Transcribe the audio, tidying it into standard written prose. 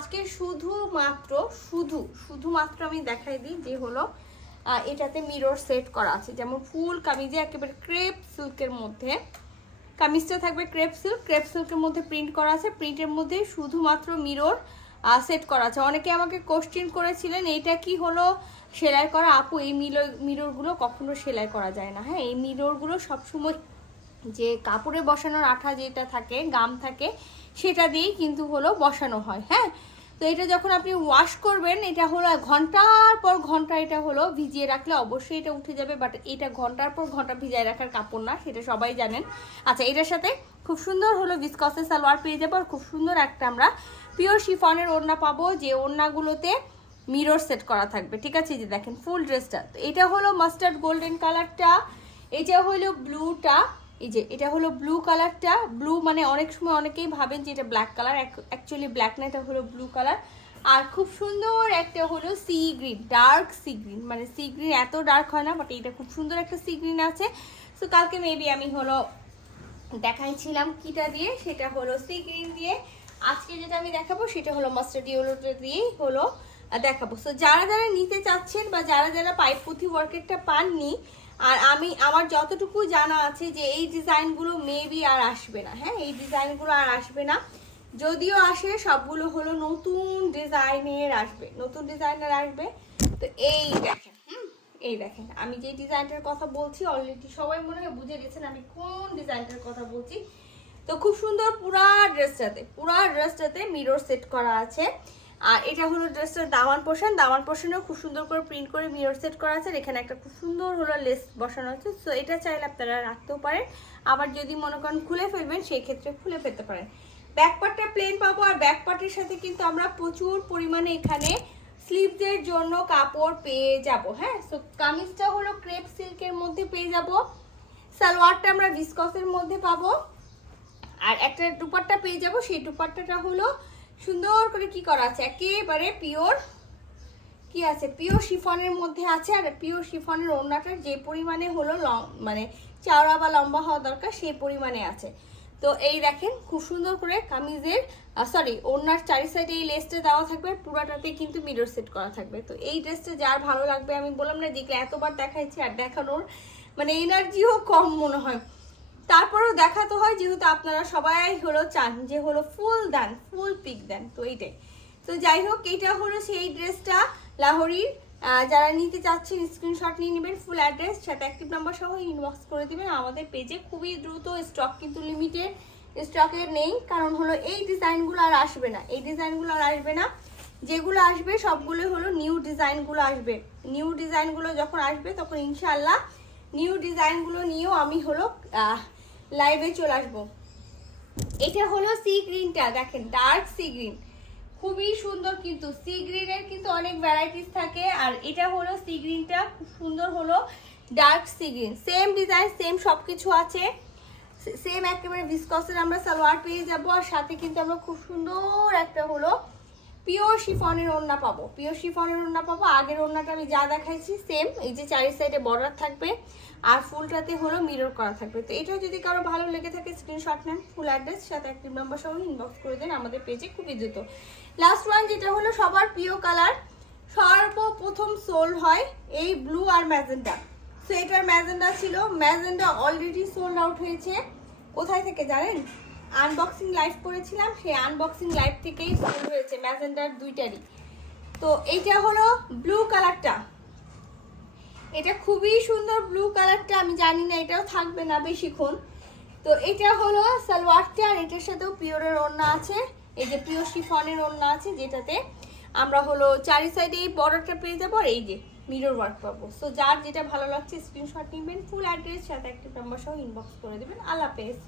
আজকে শুধুমাত্র আমি দেখাই দিই যে হলো এটাতে মিরর সেট করা আছে, যেমন ফুল কামিজে একেবারে ক্রেপ সিল্কের মধ্যে কামিজটা থাকবে, ক্রেপ সিল্কের মধ্যে প্রিন্ট করা আছে, প্রিন্টের মধ্যে শুধুমাত্র মিরর সেট করা আছে। অনেকে আমাকে কোশ্চেন করেছিলেন এটা কি হলো সেলাই করা, আপু এই মিররগুলো কখনো সেলাই করা যায় না। হ্যাঁ, এই মিররগুলো সবসময় যে কাপড়ে বসানোর আঠা যেটা থাকে, গাম থাকে, সেটা দিয়েই কিন্তু হলো বসানো হয়। হ্যাঁ, তো এটা যখন আপনি ওয়াশ করবেন এটা হলো ঘন্টার পর ঘন্টা এটা হলো ভিজিয়ে রাখলে অবশ্যই এটা উঠে যাবে, বাট এটা ঘন্টার পর ঘন্টা ভিজিয়ে রাখার কাপড় না, সেটা সবাই জানেন। আচ্ছা, এটার সাথে খুব সুন্দর হলো ভিসকসের সালোয়ার পেয়ে যাবো, আর খুব সুন্দর একটা আমরা পিওর শিফনের ওড়না পাবো, যে ওড়নাগুলোতে মিরর সেট করা থাকবে। ঠিক আছে, যে দেখেন ফুল ড্রেসটা, তো এটা হলো মাস্টার্ড গোল্ডেন কালারটা, এটা হলো ব্লুটা, এই যে এটা হলো ব্লু কালারটা। ব্লু মানে অনেক সময় অনেকেই ভাবেন যে এটা ব্ল্যাক কালার, অ্যাকচুয়ালি ব্ল্যাক না, এটা হলো ব্লু কালার। আর খুব সুন্দর একটা হলো sea green, dark sea green, মানে সি গ্রিন এত ডার্ক হয় না, বাট এটা খুব সুন্দর একটা সি গ্রিন আছে। সো কালকে মেবি আমি হলো দেখাইছিলাম কিটা দিয়ে, সেটা হলো সি গ্রিন দিয়ে। আজকে যেটা আমি দেখাবো সেটা হলো মাস্টার্ড ইয়েলোটা দিয়েই হলো দেখাবো। সো যারা যারা নিতে চাচ্ছেন বা যারা যারা পাইপ পুঁথি ওয়ার্কেরটা পাননি, আর আমার যতটুকু জানা আছে যে এই ডিজাইনগুলো মেবি আর আসবে না। হ্যাঁ, এই ডিজাইনগুলো আর আসবে না, যদিও আসে সবগুলো হলো নতুন ডিজাইনের আসবে, নতুন ডিজাইনের আসবে। তো এই দেখেন, এই দেখেন আমি যে ডিজাইনটার কথা বলছি অলরেডি সবাই মনে হয় বুঝে গেছেন আমি কোন ডিজাইনটার কথা বলছি। তো খুব সুন্দর পুরা ড্রেসটাতে মিরর সেট করা আছে। আর এটা হলো ড্রেসটার দামান পোর্শনেও খুব সুন্দর করে প্রিন্ট করে মিরর সেট করা আছে। এখানে একটা খুব সুন্দর হলো লেস বসানো আছে। সো এটা চাইলে আপনারা রাখতেও পারেন, আবার যদি মনে করেন খুলে ফেলবেন সেই ক্ষেত্রে খুলে ফেলতে পারেন। ব্যাক পার্টটা প্লেন পাবো, আর ব্যাক পার্টের সাথে কিন্তু আমরা প্রচুর পরিমাণে এখানে স্লিভসের জন্য কাপড় পেয়ে যাব। হ্যাঁ, সো কামিজটা হলো ক্রেপ সিল্কের মধ্যে পেয়ে যাব, সালোয়ারটা আমরা ভিসকসের মধ্যে পাবো, আর একটা দুপাট্টা পেয়ে যাব। সেই দুপাট্টাটা হলো সুন্দর করে কি করা আছে, একেবারে পিওর কি আছে, পিওর শিফনের মধ্যে আছে। আর পিওর শিফনের ওড়নাটার যে পরিমাণে হলো মানে চওড়া বা লম্বা হওয়া দরকার সেই পরিমাণে আছে। তো এই দেখেন খুব সুন্দর করে কামিজের ওড়নার চারি সাইডে এই লেসটা দেওয়া থাকবে, পুরাটাতে কিন্তু মিরর সেট করা থাকবে। তো এই ড্রেসটা যার ভালো লাগবে, আমি বললাম না যেগুলো এতবার দেখাইছি আর দেখানোর মানে এনার্জিও কম মনে হয়, তারপরেও দেখাতে হয় যেহেতু আপনারা সবাই হলো চান যে হলো ফুল পিক দেন। তো এইটাই, তো যাই হোক এইটা হলো সেই ড্রেসটা লাহোরির। যারা নিতে চাচ্ছেন স্ক্রিনশট নিয়ে নেবেন, ফুল অ্যাড্রেস সাথে অ্যাক্টিভ নাম্বার সহ ইনবক্স করে দিবেন আমাদের পেজে। খুবই দ্রুত স্টক কিন্তু লিমিটেড স্টকে নেই, কারণ হলো এই ডিজাইনগুলো আর আসবে না, যেগুলো আসবে সবগুলো হলো নিউ ডিজাইনগুলো আসবে। নিউ ডিজাইনগুলো যখন আসবে তখন ইনশাআল্লাহ নিউ ডিজাইনগুলো নিয়েও আমি হলো লাইভে চলে আসবো। এটা হলো সি গ্রিনটা, দেখেন ডার্ক সি গ্রিন, খুবই সুন্দর, কিন্তু সি গ্রিনের কিন্তু অনেক ভ্যারাইটিস থাকে, আর এটা হলো সি গ্রিনটা খুব সুন্দর হলো dark sea green, same design same সবকিছু আছে, সেম একেবারে ভিসকসের আমরা সালোয়ার পেয়ে যাবো, আর সাথে কিন্তু আমরা খুব সুন্দর একটা হলো পিওর শিফনের ওড়না পাবো, আগের ওড়নাটা আমি যা দেখাইছি সেম, এই যে চারি সাইডে বর্ডার থাকবে আর ফুলটাতে হলো মিরর করা থাকবে। তো এটা যদি কারো ভালো লেগে থাকে স্ক্রিনশট নেন, ফুল অ্যাড্রেস সাথে অ্যাক্টিভ নাম্বার সহ ইনবক্স করে দেন আমাদের পেজে, খুবই দ্রুত। লাস্ট ওয়ান যেটা হলো সবার প্রিয় কালার, সর্বপ্রথম সোল্ড হয় এই ব্লু আর ম্যাজেন্ডা। সো এটার ম্যাজেন্ডা ছিল, ম্যাজেন্ডা অলরেডি সোল্ড আউট হয়েছে। কোথায় থেকে জানেন? আনবক্সিং লাইভ করেছিলাম, সেই আনবক্সিং লাইভ থেকেই সোল্ড হয়েছে ম্যাজেন্ডার দুইটারই। তো এইটা হলো ব্লু কালারটা, এটা খুবই সুন্দর ব্লু কালারটা, আমি জানি না এটাও থাকবে না বেশিক্ষণ। তো এটা হলো সালোয়ারটা, আর এটার সাথেও পিওরের ওড়না আছে, এই যে পিওর শিফনের ওড়না আছে, যেটাতে আমরা হলো চারি সাইডে এই বর্ডারটা পেয়ে যাবো, আর এই যে মিরর ওয়ার্ক পাবো। সো যার যেটা ভালো লাগছে স্ক্রিনশট নেবেন, ফুল অ্যাড্রেস সাথে অ্যাক্টিভ নাম্বার সহ ইনবক্স করে দেবেন। আল্লাহ হাফেজ।